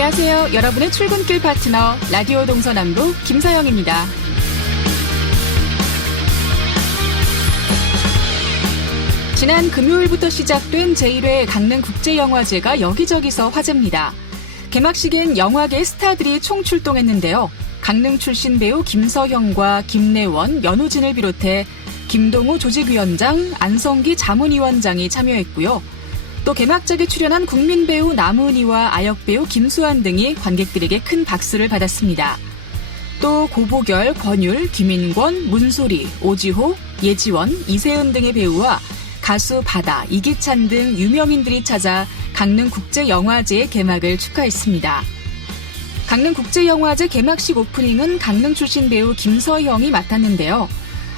안녕하세요. 여러분의 출근길 파트너 라디오 동서남북 김서영입니다. 지난 금요일부터 시작된 제1회 강릉국제영화제가 여기저기서 화제입니다. 개막식엔 영화계 스타들이 총출동했는데요. 강릉 출신 배우 김서형과 김래원, 연우진을 비롯해 김동우 조직위원장, 안성기 자문위원장이 참여했고요. 또 개막작에 출연한 국민배우 남은희와 아역배우 김수환 등이 관객들에게 큰 박수를 받았습니다. 또 고보결, 권율, 김인권, 문소리, 오지호, 예지원, 이세은 등의 배우와 가수 바다, 이기찬 등 유명인들이 찾아 강릉국제영화제의 개막을 축하했습니다. 강릉국제영화제 개막식 오프닝은 강릉 출신 배우 김서형이 맡았는데요.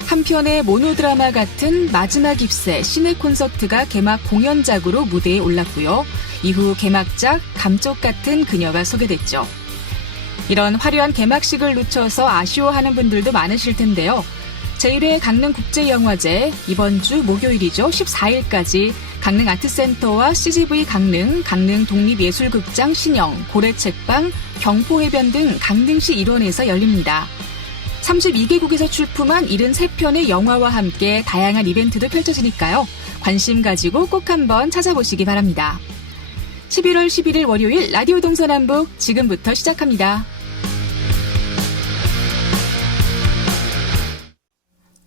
한편의 모노드라마 같은 마지막 입새 시내 콘서트가 개막 공연작으로 무대에 올랐고요. 이후 개막작 감쪽 같은 그녀가 소개됐죠. 이런 화려한 개막식을 놓쳐서 아쉬워하는 분들도 많으실 텐데요. 제1회 강릉국제영화제 이번 주 목요일이죠. 14일까지 강릉 아트센터와 CGV 강릉, 강릉 독립예술극장 신영, 고래책방, 경포해변 등 강릉시 일원에서 열립니다. 32개국에서 출품한 73편의 영화와 함께 다양한 이벤트도 펼쳐지니까요. 관심 가지고 꼭 한번 찾아보시기 바랍니다. 11월 11일 월요일 라디오 동서남북 지금부터 시작합니다.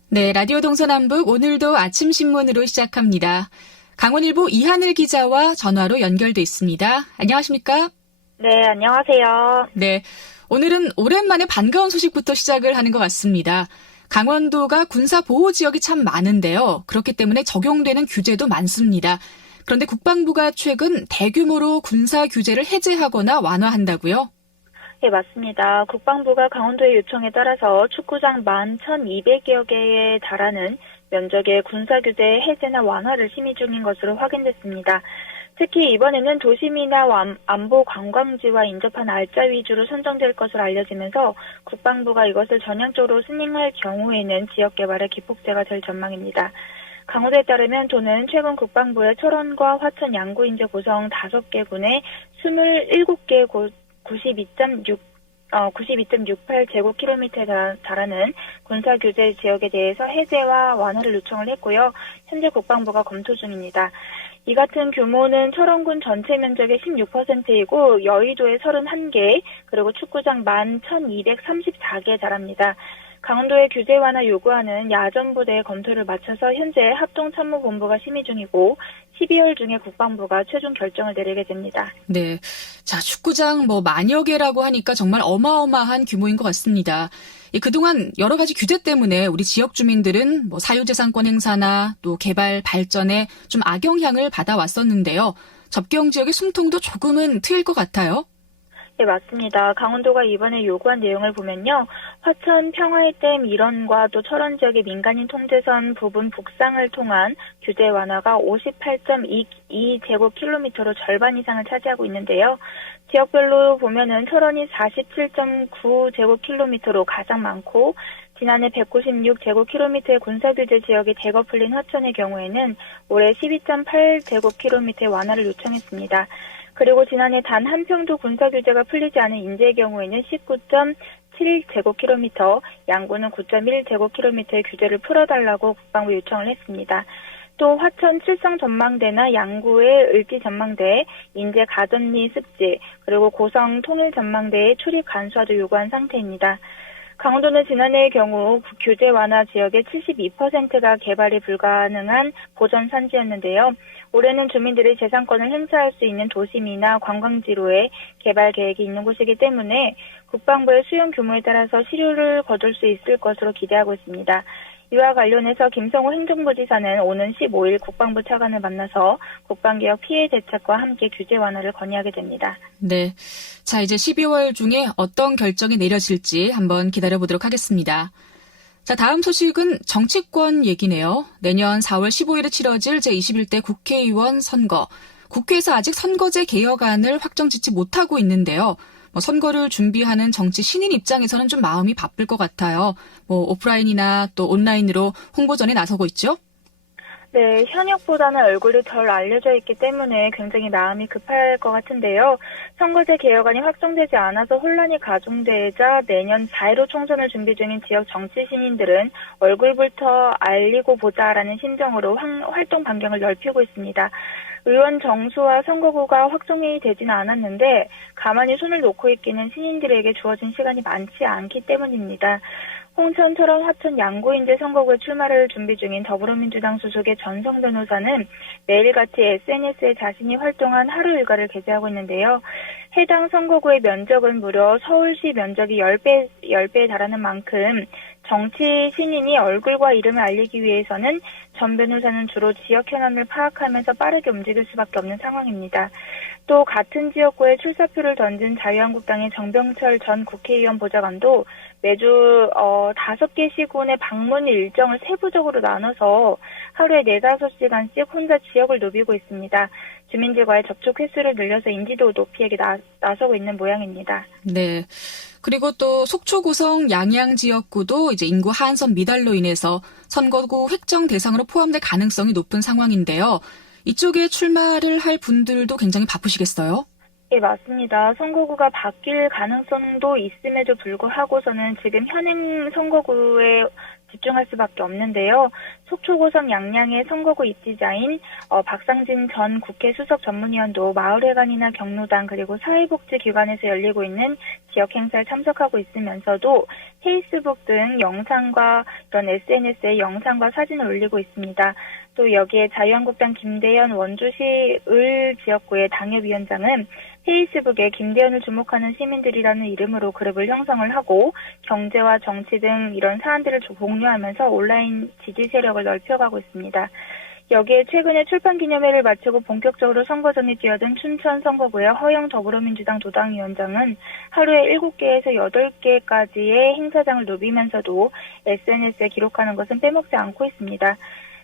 네, 라디오 동서남북 오늘도 아침 신문으로 시작합니다. 강원일보 이하늘 기자와 전화로 연결돼 있습니다. 안녕하십니까? 네, 안녕하세요. 네, 오늘은 오랜만에 반가운 소식부터 시작을 하는 것 같습니다. 강원도가 군사보호지역이 참 많은데요. 그렇기 때문에 적용되는 규제도 많습니다. 그런데 국방부가 최근 대규모로 군사 규제를 해제하거나 완화한다고요? 네, 맞습니다. 국방부가 강원도의 요청에 따라서 축구장 11,200여 개에 달하는 면적의 군사규제 해제나 완화를 심의 중인 것으로 확인됐습니다. 특히 이번에는 도심이나 안보 관광지와 인접한 알짜 위주로 선정될 것으로 알려지면서 국방부가 이것을 전향적으로 승인할 경우에는 지역 개발의 기폭제가 될 전망입니다. 강원도에 따르면 도는 최근 국방부의 철원과 화천 양구인제 고성 5개 군에 27개 92.68제곱킬로미터에 달하는 군사규제 지역에 대해서 해제와 완화를 요청을 했고요. 현재 국방부가 검토 중입니다. 이 같은 규모는 철원군 전체 면적의 16%이고 여의도의 31개, 그리고 축구장 11,234개에 달합니다. 강원도의 규제 완화 요구하는 야전부대의 검토를 마쳐서 현재 합동참모본부가 심의 중이고 12월 중에 국방부가 최종 결정을 내리게 됩니다. 네, 자 축구장 만여 개라고 하니까 정말 어마어마한 규모인 것 같습니다. 그동안 여러 가지 규제 때문에 우리 지역 주민들은 사유재산권 행사나 또 개발 발전에 좀 악영향을 받아왔었는데요. 접경 지역의 숨통도 조금은 트일 것 같아요. 네, 맞습니다. 강원도가 이번에 요구한 내용을 보면요. 화천 평화의댐 일원과 또 철원 지역의 민간인 통제선 부분 북상을 통한 규제 완화가 58.2제곱킬로미터로 절반 이상을 차지하고 있는데요. 지역별로 보면은 철원이 47.9제곱킬로미터로 가장 많고 지난해 196제곱킬로미터의 군사규제 지역이 대거 풀린 화천의 경우에는 올해 12.8제곱킬로미터의 완화를 요청했습니다. 그리고 지난해 단 한 평도 군사규제가 풀리지 않은 인제의 경우에는 19.7제곱킬로미터, 양구는 9.1제곱킬로미터의 규제를 풀어달라고 국방부 요청을 했습니다. 또 화천 칠성 전망대나 양구의 을지 전망대, 인제 가전리 습지, 그리고 고성 통일 전망대의 출입 간소화도 요구한 상태입니다. 강원도는 지난해의 경우 규제 완화 지역의 72%가 개발이 불가능한 보전 산지였는데요. 올해는 주민들이 재산권을 행사할 수 있는 도심이나 관광지로의 개발 계획이 있는 곳이기 때문에 국방부의 수용 규모에 따라서 실효를 거둘 수 있을 것으로 기대하고 있습니다. 이와 관련해서 김성호 행정부지사는 오는 15일 국방부 차관을 만나서 국방개혁 피해 대책과 함께 규제 완화를 건의하게 됩니다. 네, 자 이제 12월 중에 어떤 결정이 내려질지 한번 기다려보도록 하겠습니다. 자, 다음 소식은 정치권 얘기네요. 내년 4월 15일에 치러질 제21대 국회의원 선거. 국회에서 아직 선거제 개혁안을 확정짓지 못하고 있는데요. 선거를 준비하는 정치 신인 입장에서는 좀 마음이 바쁠 것 같아요. 오프라인이나 또 온라인으로 홍보전에 나서고 있죠? 네, 현역보다는 얼굴이 덜 알려져 있기 때문에 굉장히 마음이 급할 것 같은데요. 선거제 개혁안이 확정되지 않아서 혼란이 가중되자 내년 4.15 총선을 준비 중인 지역 정치 신인들은 얼굴부터 알리고 보자라는 심정으로 활동 반경을 넓히고 있습니다. 의원 정수와 선거구가 확정이 되지는 않았는데 가만히 손을 놓고 있기는 신인들에게 주어진 시간이 많지 않기 때문입니다. 홍천처럼 화천 양구인재 선거구에 출마를 준비 중인 더불어민주당 소속의 전성 변호사는 매일같이 SNS에 자신이 활동한 하루 일과를 게재하고 있는데요. 해당 선거구의 면적은 무려 서울시 면적이 10배에 달하는 만큼 정치 신인이 얼굴과 이름을 알리기 위해서는 전 변호사는 주로 지역 현안을 파악하면서 빠르게 움직일 수밖에 없는 상황입니다. 또 같은 지역구에 출사표를 던진 자유한국당의 정병철 전 국회의원 보좌관도 매주 5개 시군의 방문 일정을 세부적으로 나눠서 하루에 4-5시간씩 혼자 지역을 누비고 있습니다. 주민들과의 접촉 횟수를 늘려서 인지도 높이에 나서고 있는 모양입니다. 네. 그리고 또 속초 고성 양양 지역구도 이제 인구 하한선 미달로 인해서 선거구 획정 대상으로 포함될 가능성이 높은 상황인데요. 이쪽에 출마를 할 분들도 굉장히 바쁘시겠어요? 네, 맞습니다. 선거구가 바뀔 가능성도 있음에도 불구하고서는 지금 현행 선거구에 집중할 수밖에 없는데요. 속초고성 양양의 선거구 입지자인 박상진 전 국회 수석 전문위원도 마을회관이나 경로당 그리고 사회복지기관에서 열리고 있는 지역 행사에 참석하고 있으면서도 페이스북 등 영상과 이런 SNS에 영상과 사진을 올리고 있습니다. 또 여기에 자유한국당 김대현 원주시 을 지역구의 당협위원장은 페이스북에 김대현을 주목하는 시민들이라는 이름으로 그룹을 형성을 하고 경제와 정치 등 이런 사안들을 공유하면서 온라인 지지 세력을 넓혀가고 있습니다. 여기에 최근에 출판기념회를 마치고 본격적으로 선거전에 뛰어든 춘천 선거구의 허영 더불어민주당 도당위원장은 하루에 7개에서 8개까지의 행사장을 누비면서도 SNS에 기록하는 것은 빼먹지 않고 있습니다.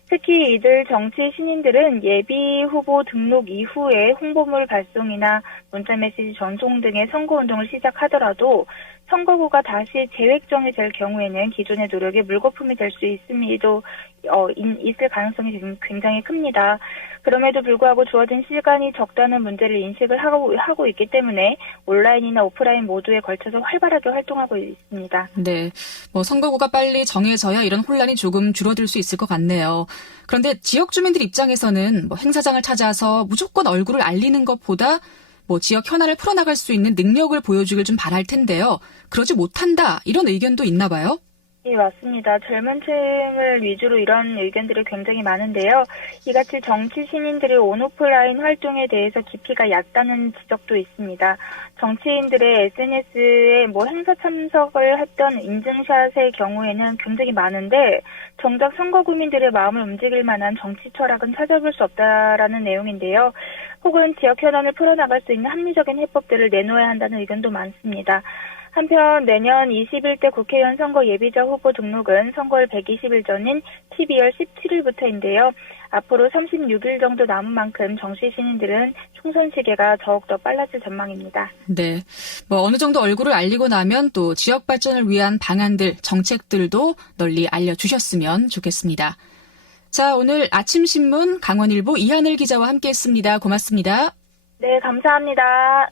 특히 이들 정치 신인들은 예비 후보 등록 이후에 홍보물 발송이나 문자메시지 전송 등의 선거운동을 시작하더라도 선거구가 다시 재획정이 될 경우에는 기존의 노력이 물거품이 될 수 있을 가능성이 굉장히 큽니다. 그럼에도 불구하고 주어진 시간이 적다는 문제를 인식을 하고 있기 때문에 온라인이나 오프라인 모두에 걸쳐서 활발하게 활동하고 있습니다. 네. 선거구가 빨리 정해져야 이런 혼란이 조금 줄어들 수 있을 것 같네요. 그런데 지역 주민들 입장에서는 행사장을 찾아서 무조건 얼굴을 알리는 것보다 지역 현안을 풀어나갈 수 있는 능력을 보여주길 좀 바랄 텐데요. 그러지 못한다, 이런 의견도 있나 봐요? 네, 맞습니다. 젊은 층을 위주로 이런 의견들이 굉장히 많은데요. 이같이 정치 신인들의 온오프라인 활동에 대해서 깊이가 얕다는 지적도 있습니다. 정치인들의 SNS에 행사 참석을 했던 인증샷의 경우에는 굉장히 많은데 정작 선거구민들의 마음을 움직일 만한 정치 철학은 찾아볼 수 없다라는 내용인데요. 혹은 지역 현안을 풀어나갈 수 있는 합리적인 해법들을 내놓아야 한다는 의견도 많습니다. 한편 내년 21대 국회의원 선거 예비자 후보 등록은 선거일 120일 전인 12월 17일부터인데요. 앞으로 36일 정도 남은 만큼 정치 신인들은 총선 시기가 더욱더 빨라질 전망입니다. 네. 어느 정도 얼굴을 알리고 나면 또 지역 발전을 위한 방안들, 정책들도 널리 알려주셨으면 좋겠습니다. 자, 오늘 아침신문 강원일보 이하늘 기자와 함께했습니다. 고맙습니다. 네, 감사합니다.